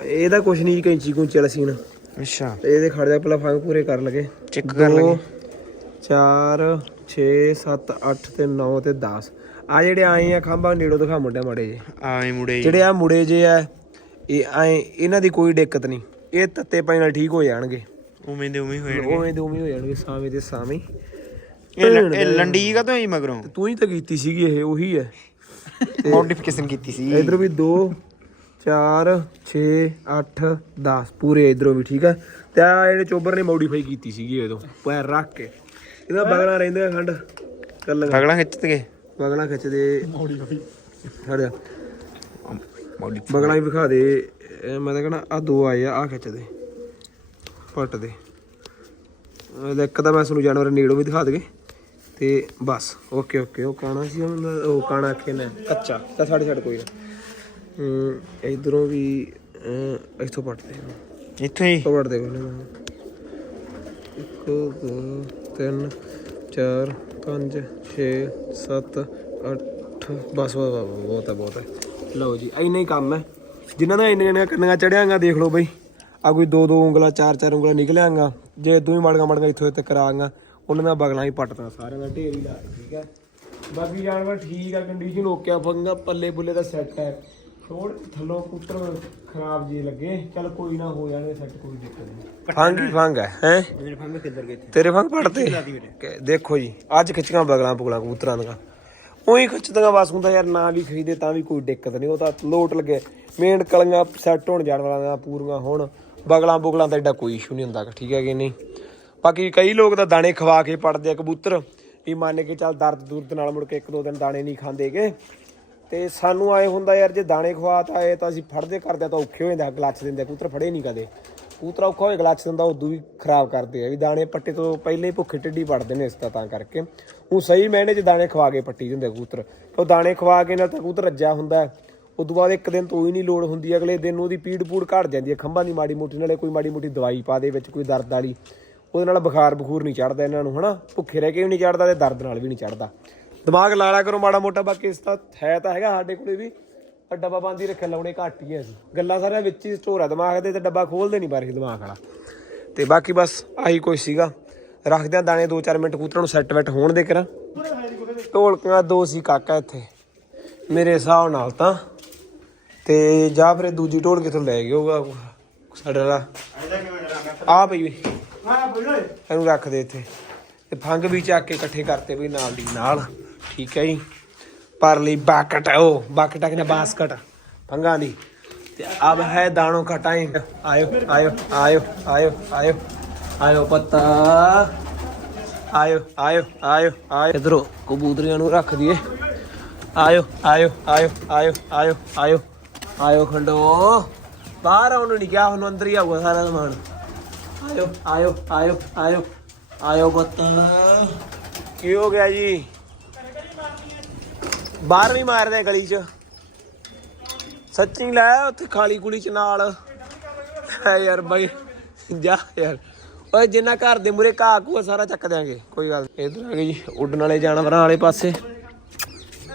ਇਹਦਾ ਕੁਛ ਨਹੀਂ ਕੈਂਚੀ ਕੁੰਚੀ ਵਾਲਾ ਸੀਨ।
ਅੱਛਾ।
ਇਹਦੇ ਖੜ ਜਾ ਪਹਿਲਾਂ ਫੰਗ ਪੂਰੇ ਕਰ ਲਗੇ।
ਚੈੱਕ ਕਰ ਲਗੇ।
4 6 7 8 ਤੇ 9 ਤੇ 10 ਆ ਜਿਹੜੇ ਆਏ ਆ ਖਾਂਬਾ ਨੇੜੋ ਦਿਖਾ ਮੁੰਡੇ ਮਾੜੇ ਜੇ
ਆਏ ਮੁੜੇ
ਜਿਹੜੇ ਆ ਮੁੜੇ ਜੇ ਆ ਇਹ ਆਏ ਇਹਨਾਂ ਦੀ ਕੋਈ ਦਿੱਕਤ ਨਹੀਂ। ਇਹ ਤੱਤੇ ਪਾਣੀ ਨਾਲ ਠੀਕ ਹੋ ਜਾਣਗੇ।
ਉਵੇਂ ਦੇ ਉਵੇਂ ਹੋਏ
ਉਵੇਂ ਦੇ ਉਵੇਂ ਹੋ ਜਾਣਗੇ ਸਾਵੇਂ ਦੇ ਸਾਵੇਂ।
ਇਹ ਲ- ਇਹ ਲੰਡੀ ਕਾ ਤੋਂ ਹੀ ਮਗਰੋਂ?
ਤੂੰ ਹੀ ਤਾਂ ਕੀਤੀ ਸੀਗੀ ਇਹ ਉਹੀ ਹੈ।
ਮੋਡੀਫਿਕੇਸ਼ਨ ਕੀਤੀ ਸੀ।
ਇਧਰ ਵੀ 2 4 6 8 10 ਪੂਰੇ ਇਧਰੋਂ ਵੀ ਠੀਕ ਆ ਤੇ ਆ ਜਿਹੜੇ ਚੋਬਰ ਨੇ ਮੋਡੀਫਾਈ ਕੀਤੀ ਸੀਗੀ ਉਦੋਂ ਪੈਰ ਰੱਖ ਕੇ। ਇਹਦਾ ਬਗਲਾ ਰਹਿੰਦਾ ਖੰਡ ਕੱਲ
ਅਗਲਾ ਖਿੱਚ ਤੇ
ਬਗਲਾ ਖਿੱਚਦੇ। ਮੋਡੀਫਾਈ ਹਟ ਜਾ।
ਮੋਡੀ
ਬਗਲਾ ਵੀ ਵਿਖਾ ਦੇ। ਇਹ ਮੈਂ ਤਾਂ ਕਹਣਾ ਆ ਦੋ ਆਏ ਆ ਆ ਖਿੱਚਦੇ। ਪੱਟ ਦੇ। ਇਹਦਾ ਇੱਕ ਤਾਂ ਮੈਂ ਤੁਹਾਨੂੰ ਜਾਨਵਰ ਨੇੜੋਂ ਵੀ ਦਿਖਾ ਦਗੇ। ਤੇ ਬਸ ਓਕੇ ਓਕੇ ਉਹ ਕਾਣਾ ਸੀ ਉਹ ਕਾਣਾ ਕਿਨੇ ਕੱਚਾ ਤਾਂ ਸਾਡੇ ਛੱਡ ਕੋਈ ਨਾ। ਇਧਰੋਂ ਵੀ ਇੱਥੋਂ ਪੱਟਦੇ।
ਇੱਥੇ ਹੀ?
ਪੱਟਦੇ ਪਹਿਲਾਂ ਮੈਂ ਇੱਕ ਦੋ ਤਿੰਨ ਚਾਰ ਪੰਜ 6 7 8 ਬਸ ਬਸ ਬਹੁਤ ਹੈ ਬਹੁਤ ਹੈ। ਲਓ ਜੀ ਇੰਨਾ ਹੀ ਕੰਮ ਹੈ। ਜਿਨ੍ਹਾਂ ਦਾ ਇੰਨੀਆਂ ਇੰਨੀਆਂ ਕੰਨੀਆਂ ਚੜਿਆਂਗਾ ਦੇਖ ਲਓ ਬਈ। ਆ ਕੋਈ ਦੋ ਦੋ ਉਂਗਲਾਂ ਚਾਰ ਚਾਰ ਉਂਗਲਾਂ ਨਿਕਲਿਆਂਗਾ ਜੇ ਦੋਵੇਂ ਮੜੀਆਂ ਮੜੀਆਂ ਇੱਥੋਂ ਇੱਥੇ ਕਰਾਂਗਾ ਉਹਨਾਂ ਦਾ ਬਗਲਾਂ ਹੀ ਪੱਟਦਾ ਸਾਰਿਆਂ ਦਾ ਢੇਰ ਹੀ ਲਾ ਠੀਕ ਹੈ? ਬਾਕੀ ਜਾਨਵਰ ਠੀਕ ਆ ਕੰਡੀਸ਼ਨ ਓਕੇ ਆ ਫੰਗਾ ਪੱਲੇ ਬੁੱਲੇ ਦਾ ਸੈੱਟ ਹੈ। ਥੋੜ ਥੱਲੋਂ ਪੁੱਤਰ ਖਰਾਬ ਜੀ ਲੱਗੇ ਚੱਲ ਕੋਈ ਨਾ ਹੋ ਜਾਣੇ ਸੈੱਟ ਕੋਈ ਦਿੱਕਤ ਨਹੀਂ। ਫੰਗ ਹੀ ਫੰਗ ਹੈ ਹੈ?
ਮੇਰੇ ਫੰਗ ਕਿੱਧਰ ਗਏ
ਤੇਰੇ ਫੰਗ ਪੜਦੇ ਦੇਖੋ ਜੀ ਅੱਜ ਖਿੱਚੀਆਂ ਬਗਲਾਂ ਬੁਗਲਾਂ ਕਬੂਤਰਾਂ ਦੀਆਂ। ਉਹੀ ਖਿੱਚਦੀਆਂ ਬਸ ਹੁੰਦਾ ਯਾਰ ਨਾ ਵੀ ਖਰੀਦੇ ਤਾਂ ਵੀ ਕੋਈ ਦਿੱਕਤ ਨਹੀਂ ਉਹ ਤਾਂ ਲੋਟ ਲੱਗੇ। ਮੇਨ ਕਲੀਆਂ ਸੈੱਟ ਹੋਣ ਜਾਨਵਰਾਂ ਦਾ ਪੂਰੀਆਂ ਹੋਣ। ਬਗਲਾਂ ਬੁਗਲਾਂ ਦਾ ਐਡਾ ਕੋਈ ਇਸ਼ੂ ਨਹੀਂ ਹੁੰਦਾ ਠੀਕ ਹੈ ਕਿ ਨਹੀਂ? ਬਾਕੀ ਕਈ ਲੋਕ ਤਾਂ ਦਾਣੇ ਖਵਾ ਕੇ ਪੜਦੇ ਆ ਕਬੂਤਰ ਵੀ ਮੰਨ ਕੇ ਚੱਲ ਦਰਦ ਦੁਰਦ ਨਾਲ ਮੁੜ ਕੇ ਇੱਕ ਦੋ ਦਿਨ ਦਾਣੇ ਨਹੀਂ ਖਾਂਦੇਗੇ ਤੇ ਸਾਨੂੰ ਆਏ ਹੁੰਦਾ ਯਾਰ ਜੇ ਦਾਣੇ ਖਵਾ ਤਾਂ ਆਏ ਤਾਂ ਅਸੀਂ ਫੜਦੇ ਕਰਦੇ ਆ ਤਾਂ ਔਖੇ ਹੋ ਜਾਂਦੇ ਆ ਦਿੰਦੇ ਆ, ਕਬੂਤਰ ਫੜੇ ਨਹੀਂ ਕਦੇ। ਕਬੂਤਰ ਔਖਾ ਹੋਏ ਗਲਾਚ ਦਿੰਦਾ ਉਦੋਂ ਵੀ ਖਰਾਬ ਕਰਦੇ ਆ ਵੀ ਦਾਣੇ ਪੱਟੇ ਤੋਂ ਪਹਿਲੇ ਹੀ ਭੁੱਖੇ ਟਿੱਡੀ ਪੜਦੇ ਨੇ ਇਸ ਤਾਂ ਤਾਂ ਕਰਕੇ। ਉਹ ਸਹੀ ਮੈਨੇ ਚ ਦਾਣੇ ਖਵਾ ਕੇ ਪੱਟੀ ਦਿੰਦੇ ਕਬੂਤਰ। ਉਹ ਦਾਣੇ ਖਵਾ ਕੇ ਨਾਲ ਤਾਂ ਕਬੂਤਰ ਰੱਜਾ ਹੁੰਦਾ ਹੈ। ਤੋਂ ਬਾਅਦ ਇੱਕ ਦਿਨ ਤੋਂ ਹੀ ਨਹੀਂ ਲੋੜ ਹੁੰਦੀ, ਅਗਲੇ ਦਿਨ ਉਹਦੀ ਪੀੜ ਪੂੜ ਘਟ ਜਾਂਦੀ ਹੈ, ਖੰਭਾਂ ਦੀ ਮਾੜੀ ਮੋਟੀ, ਨਾਲੇ ਕੋਈ ਮਾੜੀ ਮੋਟੀ ਦਵਾਈ ਪਾ ਦੇ ਵਿੱਚ, ਕੋਈ ਦਰਦ ਵਾਲੀ। ਉਹਦੇ ਨਾਲ ਬੁਖਾਰ ਬਖੂਰ ਨਹੀਂ ਚੜਦਾ ਇਹਨਾਂ ਨੂੰ, ਹਨਾ? ਭੁੱਖੇ ਰਹਿ ਕੇ ਵੀ ਨਹੀਂ ਚੜਦਾ ਤੇ ਦਰਦ ਨਾਲ ਵੀ ਨਹੀਂ ਚੜਦਾ ਦਿਮਾਗ ਲਾ ਲਿਆ ਕਰੋ ਮਾੜਾ ਮੋਟਾ, ਬਾਕੀ ਇਸ ਤਾਂ ਹੈ ਤਾਂ ਹੈਗਾ ਸਾਡੇ ਕੋਲੇ ਵੀ, ਪਰ ਡੱਬਾ ਬੰਦੀ ਰੱਖਣ ਲਾਉਣੇ ਘੱਟ ਹੀ ਆ ਅਸੀਂ। ਗੱਲਾਂ ਸਾਰੀਆਂ ਵਿੱਚ ਹੀ ਸਟੋਰ ਆ ਦਿਮਾਗ ਦੇ, ਤੇ ਡੱਬਾ ਖੋਲਦੇ ਨਹੀਂ ਬਾਰੇ ਦਿਮਾਗ ਵਾਲਾ। ਤੇ ਬਾਕੀ ਬਸ ਆਹੀ ਕੁਛ ਸੀਗਾ। ਰੱਖਦਿਆਂ ਦਾਣੇ 2-4 ਮਿੰਟ ਕਬੂਤਰਾਂ ਨੂੰ ਸੈੱਟ ਵੈਟ ਹੋਣ ਦੇ ਕਰਾਂ। ਢੋਲਕੀਆਂ ਦੋ ਸੀ ਕਾਕਾ ਇੱਥੇ। ਮੇਰੇ ਹਿਸਾਬ ਨਾਲ ਤਾਂ ਤੇ ਜਾਂ ਫਿਰ ਦੂਜੀ ਢੋਲ ਕਿਥੋਂ ਲੈ ਕੇ ਹੋਊਗਾ ਸਾਡਾ ਵਾਲਾ। ਆ ਪਈ ਵੀ ਇਹਨੂੰ ਰੱਖ ਦੇ ਇੱਥੇ। ਤੇ ਫੰਗ ਵੀ ਚੱਕ ਕੇ ਇਕੱਠੇ ਕਰਤੇ ਵੀ ਨਾਲ ਦੀ ਨਾਲ। ਠੀਕ ਹੈ ਜੀ। ਪਰ ਲਈ ਬਾਕਟ ਉਹ। ਬਾਕਟ ਆ ਬਾਸਕਟ। ਫੰਗਾਂ ਦੀ। ਤੇ ਅਬ ਹੈ ਦਾਣੋ ਕਾ ਟਾਈਮ ਆਇਓ ਆਇਓ ਆਇਓ ਆਇਓ ਆਇਓ। ਆਇਓ ਪੱਤਾ। ਆਇਓ ਆਇਓ ਆਇਓ ਆਇਓ। ਇਧਰੋਂ ਕਬੂਤਰੀਆਂ ਨੂੰ ਰੱਖ ਦਈਏ। ਆਇਓ ਆਇਓ ਆਇਓ ਆਇਓ ਆਇਓ ਆਇਓ। ਆਇਓ ਖੰਡੋ। ਬਾਹਰ ਆਉਣ ਨੂੰ ਨਹੀਂ ਕਿਹਾ, ਹੁਣ ਅੰਦਰ ਹੀ ਆਊਗਾ ਸਾਰਾ ਸਮਾਨ। ਆਇਓ ਆਇਓ ਆਇਓ ਆਇਓ ਆਇਓ ਬੱਤ ਕੀ ਹੋ ਗਿਆ ਜੀ? ਬਾਹਰ ਵੀ ਮਾਰਦੇ ਗਲੀ 'ਚ। ਸੱਚੀ ਲੈ ਉੱਥੇ ਖਾਲੀ ਕੁਲੀ 'ਚ ਨਾਲ। ਹੈ ਯਾਰ ਬਾਈ, ਜਾ ਯਾਰ। ਓਏ, ਜਿੰਨਾ ਘਰ ਦੇ ਮੂਰੇ ਘਾਹ ਘੂਆ ਸਾਰਾ ਚੱਕ ਦਿਆਂਗੇ। ਕੋਈ ਗੱਲ ਨੀ। ਇੱਧਰ ਆ ਗਏ ਜੀ, ਉੱਡਣ ਵਾਲੇ ਜਾਨਵਰਾਂ ਵਾਲੇ ਪਾਸੇ।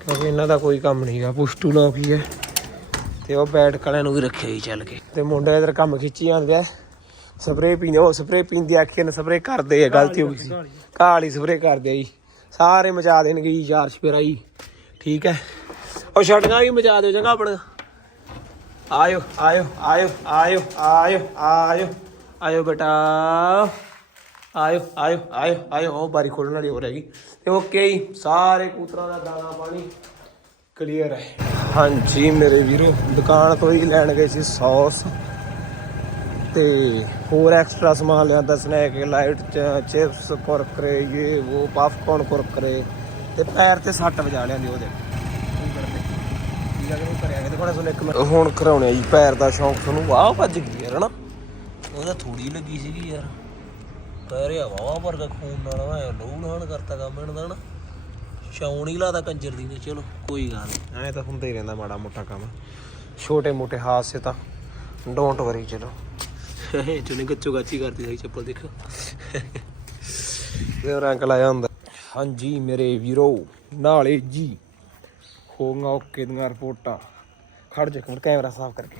ਕਿਉਂਕਿ ਇਹਨਾਂ ਦਾ ਕੋਈ ਕੰਮ ਨਹੀਂ ਹੈਗਾ। ਪੁਸ਼ਟੂ ਲੋਕ ਹੀ ਹੈ? ਤੇ ਉਹ ਬੈਟ ਕਲਿਆਂ ਨੂੰ ਵੀ ਰੱਖਿਆ ਹੀ ਚੱਲ ਕੇ। ਤੇ ਮੁੰਡੇ ਇਧਰ ਕੰਮ ਖਿੱਚੀ ਜਾਂਦਾ ਆ ਸਪਰੇ ਪੀਂਦੇ ਉਹ ਸਪਰੇ ਪੀਂਦੇ ਆਖੀ ਨੇ ਸਪਰੇ ਕਰਦੇ ਆ, ਗਲਤੀ ਹੋ ਗਈ ਸੀ। ਕਾਲੀ ਸਪਰੇ ਕਰਦੇ ਆ ਜੀ। ਸਾਰੇ ਮਚਾ ਦੇਣਗੇ ਜੀ ਚਾਰ ਸਪੇਰਾ ਜੀ। ਠੀਕ ਹੈ। ਉਹ ਛਟੀਆਂ ਵੀ ਮਚਾ ਦਿਓ ਚੰਗਾ ਆਪਣਾ। ਆਇਓ ਆਇਓ ਆਇਓ ਆਇਓ ਆਇਓ ਆਇਓ ਆਇਓ ਬੇਟਾ। ਆਇਓ ਆਇਓ ਆਇਓ ਆਇਓ। ਉਹ ਬਾਰੀ ਖੋਲਣ ਵਾਲੀ ਹੋ ਰਹੀ ਤੇ ਓਕੇ ਜੀ, ਸਾਰੇ ਕੂਤਰਾਂ ਦਾ ਦਾਣਾ ਪਾਣੀ ਕਲੀਅਰ ਹੈ। ਹਾਂਜੀ ਮੇਰੇ ਵੀਰੋ, ਦੁਕਾਨ ਤੋਂ ਹੀ ਲੈਣ ਗਏ ਸੀ ਸੌਸ ਤੇ ਹੋਰ ਐਕਸਟਰਾ ਸਮਾਨ ਲਿਆਂਦਾ ਸਨੈਕ ਲਾਈਟ ਚਿਪਸ ਕੁਰਕਰੇ, ਇਹ, ਉਹ ਪਫਕੌਰਨ ਕੁਰਕਰੇ। ਤੇ ਪੈਰ ਤੇ ਸੱਟ ਵਜਾ ਲਿਆਂਦੀ ਉਹਦੇ। ਹੁਣ ਕਰਾਉਣੇ ਆ ਜੀ, ਪੈਰ ਦਾ ਸ਼ੌਂਕ ਤੁਹਾਨੂੰ ਵਾਹ ਭੱਜ ਗਈ ਯਾਰ, ਹਨਾ? ਉਹਦਾ ਥੋੜੀ ਲੱਗੀ ਸੀਗੀ ਯਾਰ। ਪੈਰ ਆ ਵਾਹ ਵਰਗਾ ਖੂਨ ਨਾਲ ਐ ਲਹੂ ਲਾਣ ਕਰਤਾ ਕੰਮ ਇਹਨਾਂ ਦਾ ਹਨਾ ਸ਼ੌਣ ਹੀ ਲਾਦਾ ਕੰਜਰ ਦੀ ਨੇ ਚਲੋ ਕੋਈ ਗੱਲ ਨਹੀਂ ਐ ਤਾਂ ਹੁੰਦਾ ਹੀ ਰਹਿੰਦਾ ਮਾੜਾ ਮੋਟਾ ਕੰਮ। ਛੋਟੇ ਮੋਟੇ ਹਾਦਸੇ ਤਾਂ ਡੋਂਟ ਵਰੀ ਚਲੋ। ਚੁਨੇ ਗੱਚੋ ਗਾਚੀ ਕਰਦੀ ਸੀ ਚੱਪਲ ਦੇਖੋ। ਇਹ ਰੰਗ ਲਾਇਆ ਹੁੰਦਾ। ਹਾਂਜੀ ਮੇਰੇ ਵੀਰੋ ਨਾਲੇ ਜੀ ਹੋਗਾ ਓਕੇ ਦੀਆਂ ਰਿਪੋਰਟਾਂ। ਖੜ ਜਾ ਕਮਰ ਕੈਮਰਾ ਸਾਫ਼ ਕਰਕੇ।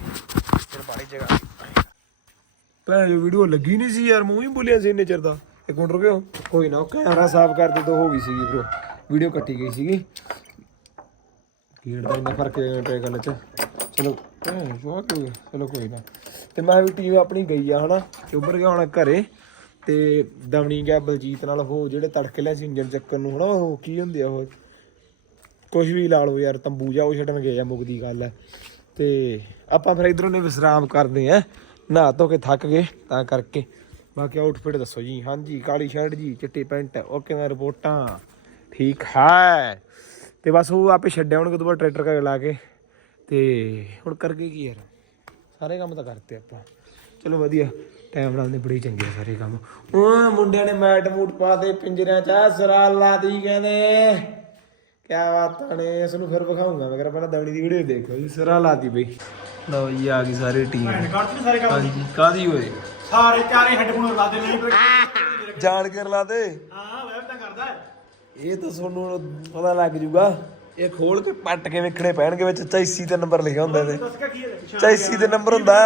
ਫਿਰ ਬਾੜੀ ਜਗ੍ਹਾ। ਭੈਣ ਜੋ, ਵੀਡੀਓ ਲੱਗੀ ਨਹੀਂ ਸੀ ਯਾਰ, ਮੂੰਹ ਹੀ ਬੋਲਿਆ ਸੀ ਇੰਨੇ ਚਿਰ ਦਾ। ਇੱਕ ਮਿੰਟ ਰੁਕਿਓ। ਕੋਈ ਨਾ, ਕੈਮਰਾ ਸਾਫ਼ ਕਰਦੇ ਤਾਂ ਹੋ ਗਈ ਸੀਗੀ ਬ్రో ਵੀਡੀਓ ਕੱਟੀ ਗਈ ਸੀਗੀ। ਗੇੜ ਦਾ ਇੰਨਾ ਫ਼ਰਕ ਪੈ ਗੱਲ ਚ। ਚਲੋ, ਭੈਣ ਜੋ ਆ ਚਲੋ ਕੋਈ ਨਾ। ਤੇ ਮੈਂ ਵੀ ਟੀਮ ਆਪਣੀ ਗਈ ਆ, ਹਨਾ? ਤੇ ਗਿਆ ਹੁਣ ਘਰੇ। ਤੇ ਦਮਣੀ ਗਿਆ ਬਲਜੀਤ ਨਾਲ, ਉਹ ਜਿਹੜੇ ਤੜਕੇ ਲਿਆ ਸੀ ਇੰਜਨ ਚੱਕਰ ਨੂੰ, ਹਨਾ? ਉਹ ਕੀ ਹੁੰਦੇ ਆ ਉਹ? ਕੁਝ ਵੀ ਲਾ ਲਓ ਯਾਰ, ਤੰਬੂ ਜਾ ਉਹ ਛੱਡਣ ਗਏ ਆ ਮੁੱਕਦੀ ਗੱਲ ਹੈ ਤੇ ਆਪਾਂ ਫਿਰ ਇਧਰੋਂ ਨੇ ਵਿਸਰਾਮ ਕਰਦੇ ਆ। ਨਹਾ ਧੋ ਕੇ ਥੱਕ ਗਏ, ਤਾਂ ਕਰਕੇ। ਬਾਕੀ ਆਊਟਫਿਟ ਦੱਸੋ ਜੀ। ਹਾਂਜੀ, ਕਾਲੀ ਸ਼ਰਟ ਜੀ, ਚਿੱਟੀ ਪੈਂਟ। ਓਕੇ ਮੈਂ ਰਿਪੋਰਟਾਂ। ਠੀਕ ਹੈ। ਤੇ ਬਸ ਉਹ ਆਪੇ ਛੱਡਿਆ ਹੁਣ ਕਦੋਂ ਬਾਅਦ ਟਰੈਕਟਰ ਕਾ ਲਾ ਕੇ। ਤੇ ਹੁਣ ਕਰਕੇ ਕੀ ਯਾਰ? ਸਾਰੇ ਕੰਮ ਤਾਂ ਕਰਤੇ ਆਪਾਂ। ਚਲੋ ਵਧੀਆ। ਟਾਈਮ ਨਾਲ ਨੇ ਚੰਗੇ ਆ ਸਾਰੇ ਕੰਮ। ਉਹ ਮੁੰਡਿਆਂ ਨੇ ਮੈਟ ਮੂਟ ਪਾ ਦੇ ਪਿੰਜਰਿਆਂ ਚ ਸਰਾ ਲਾਤੀ ਕਹਿੰਦੇ। ਕਿਆ ਬਾਤਾਂ ਨੇ, ਇਸ ਨੂੰ ਫਿਰ ਵਿਖਾਉਂਗਾ ਮੈਂ ਕਿਹਾ ਪਹਿਲਾਂ ਦਵਣੀ ਦੀ ਵੀਡੀਓ ਦੇਖੋ ਜੀ ਸਰਾ ਲਾਤੀ ਬਈ। ਲਓ ਜੀ ਆ ਗਈ ਸਾਰੀ ਟੀਮ ਹਾਂਜੀ ਕਾਦੀ ਹੋਏ
ਸਾਰੇ ਚਾਰੇ ਹੈੱਡਫੋਨ ਲਾ ਦੇ ਨਹੀਂ
ਜਾਣ ਕੇ ਲਾ ਦੇ।
ਹਾਂ ਵੈਬ ਤਾਂ ਕਰਦਾ।
ਇਹ ਤਾਂ ਤੁਹਾਨੂੰ ਪਤਾ ਲੱਗ ਜੂਗਾ ਇਹ ਖੋਲ ਕੇ ਪੱਟ ਕੇ ਵੇਖਣੇ ਪੈਣਗੇ ਵਿੱਚ 84 ਤੇ ਨੰਬਰ ਲਿਖਿਆ ਹੁੰਦਾ ਇਹਦੇ।
ਦੱਸ ਕੀ ਹੈ?
84 ਤੇ ਨੰਬਰ ਹੁੰਦਾ।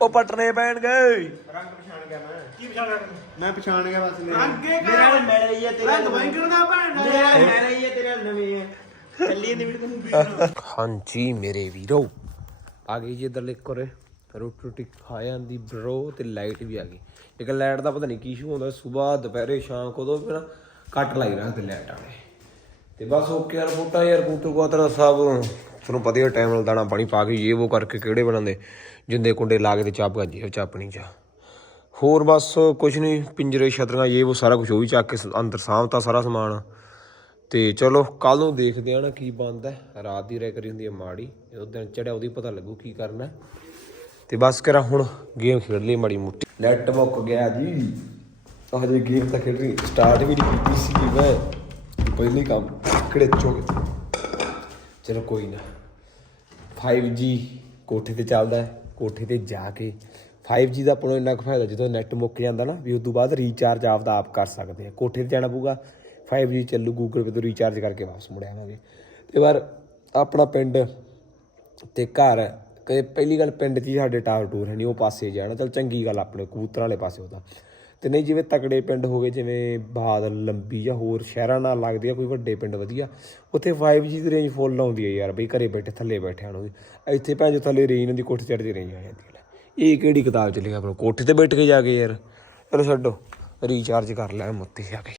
ਉਹ ਪੱਟਣੇ ਪੈਣਗੇ।
ਕੀ ਪਛਾਣ ਲਿਆ
ਮੈਂ ਪਛਾਣ ਗਿਆ ਬਸ
ਅੱਗੇ ਕਰ।
ਮੇਰਾ ਮੇਰਾ ਹੀ ਹੈ
ਮੈਂ ਦਵਾਈ ਕਰਦਾ ਭੈਣ? ਨਾਲ
ਮੇਰਾ ਮੇਰਾ ਹੀ ਹੈ ਤੇਰਾ ਨਵੀਂ। ਹੈ ਚੱਲੀ ਨਹੀਂ ਵੀਡੀਓ
ਹਾਂਜੀ ਮੇਰੇ ਵੀਰੋ। ਆ ਗਈ ਜੀ ਇਧਰ ਲਿਖ ਕਰੇ ਰੋਟੀ ਰੋਟੀ ਖਾ ਜਾਂਦੀ ਬਰੋ ਤੇ ਲਾਈਟ ਵੀ ਆ ਗਈ। ਲੇਕਿਨ ਲਾਈਟ ਦਾ ਪਤਾ ਨਹੀਂ ਕੀ ਇਸ਼ੂ ਹੁੰਦਾ ਸਵੇਰ ਦੁਪਹਿਰੇ, ਸ਼ਾਮ ਕਦੋਂ ਵੀ ਨਾ ਕੱਟ ਲਾਈ ਰੱਖਦੇ ਲਾਈਟ ਵਾਲੇ। ਤੇ ਬਸ ਓਕੇ ਯਾਰ, ਬੂਟਾ ਯਾਰ, ਬੂਟੂ ਕੋਤਰਾ ਸਾਹਿਬ ਤੁਹਾਨੂੰ ਪਤਾ ਹੀ ਟਾਈਮ ਨਾਲ ਦਾਣਾ ਪਾਣੀ ਪਾ ਕੇ ਇਹ ਉਹ ਕਰਕੇ ਕਿਹੜੇ ਬਣਾਉਂਦੇ? ਜਿੰਦੇ ਕੁੰਡੇ ਲਾ ਕੇ ਤੇ ਚਾਪ ਗਾਜੀ ਚਾਪਣੀ ਚਾ। ਹੋਰ ਬਸ ਕੁਝ ਨਹੀਂ ਪਿੰਜਰੇ, ਛਤਰੀਆਂ, ਇਹ ਉਹ ਸਾਰਾ ਕੁਝ ਉਹ ਵੀ ਚੱਕ ਕੇ ਅੰਦਰ ਸਾਂਭਤਾ ਸਾਰਾ ਸਮਾਨ। ਤੇ ਚਲੋ ਕੱਲ ਨੂੰ ਦੇਖਦੇ ਆ ਨਾ ਕੀ ਬਣਦਾ ਹੈ। ਰਾਤ ਦੀ ਰਹਿ ਕਰੀ ਹੁੰਦੀ ਹੈ ਮਾੜੀ ਜਦੋਂ ਦਿਨ ਚੜਿਆ ਉਹਦੀ ਪਤਾ ਲੱਗੂ ਕੀ ਕਰਨਾ ਹੈ। ਤੇ ਬਸ ਕਰਾਂ ਹੁਣ ਗੇਮ ਖੇਡ ਲਈ ਮਾੜੀ ਮੁੱਟੀ। ਨੈਟ ਮੁੱਕ ਗਿਆ ਜੀ। ਹਜੇ ਗੇਮ ਤਾਂ ਖੇਡ ਰਹੀ ਸਟਾਰਟ ਵੀ ਨਹੀਂ ਕੀਤੀ ਸੀ ਮੈਂ। ਪਹਿਲੀ ਕੰਮ ਕਿਹੜੇ ਚੋਗੇ ਚਲੋ ਕੋਈ ਨਾ। 5G ਕੋਠੇ ਤੇ ਚੱਲਦਾ ਕੋਠੇ ਤੇ ਜਾ ਕੇ। 5G ਦਾ ਆਪਾਂ ਨੂੰ ਇੰਨਾ ਕੁ ਫਾਇਦਾ ਜਦੋਂ ਨੈਟ ਮੁੱਕ ਜਾਂਦਾ ਨਾ, ਵੀ ਉਸ ਤੋਂ ਬਾਅਦ ਰੀਚਾਰਜ ਆਪ ਦਾ ਆਪ ਕਰ ਸਕਦੇ ਆ ਕੋਠੇ ਤੇ ਜਾਣਾ ਪਊਗਾ 5G ਚੱਲੂ ਗੂਗਲ ਪੇ ਤੋਂ ਰੀਚਾਰਜ ਕਰਕੇ ਵਾਪਸ ਮੁੜ ਆਵਾਂਗੇ। ਤੇ ਪਰ ਆਪਣਾ ਪਿੰਡ ਤੇ ਘਰ, ਕਿ ਪਹਿਲੀ ਗੱਲ ਪਿੰਡ 'ਚ ਹੀ ਸਾਡੇ ਟਾਵਰ ਟੂਰ ਹੈ ਨਹੀਂ ਉਹ ਪਾਸੇ ਜਾਣਾ ਚਲ ਚੰਗੀ ਗੱਲ ਆਪਣੇ ਕਬੂਤਰਾਂ ਵਾਲੇ ਪਾਸੇ ਉਹਦਾ ਤੇ। ਨਹੀਂ, ਜਿਵੇਂ ਤਕੜੇ ਪਿੰਡ ਹੋ ਗਏ ਜਿਵੇਂ ਬਾਦਲ ਲੰਬੀ ਜਾਂ ਹੋਰ ਸ਼ਹਿਰਾਂ ਨਾਲ ਲੱਗਦੇ ਆ, ਕੋਈ ਵੱਡੇ ਪਿੰਡ ਵਧੀਆ, ਉੱਥੇ 5G ਦੀ ਰੇਂਜ ਫੁੱਲ ਆਉਂਦੀ ਹੈ ਯਾਰ ਬਈ, ਘਰੇ ਬੈਠੇ, ਥੱਲੇ ਬੈਠੇ ਨੂੰ ਵੀ ਇੱਥੇ ਭੈਣ ਜੋ ਥੱਲੇ ਰੇਂਜ ਹੁੰਦੀ, ਕੋਠੇ ਚੜ੍ਹਦੀ ਰੇਂਜ ਆ ਜਾਂਦੀ ਹੈ ਇਹ ਕਿਹੜੀ ਕਿਤਾਬ ਚ ਲਿਖਿਆ ਆਪਣਾ? ਕੋਠੇ ਤੇ ਬੈਠ ਕੇ ਜਾ ਕੇ ਯਾਰ। ਚਲੋ ਛੱਡੋ ਰੀਚਾਰਜ ਕਰ ਲੈ, ਮੁੱਤੇ ਜਾ ਕੇ।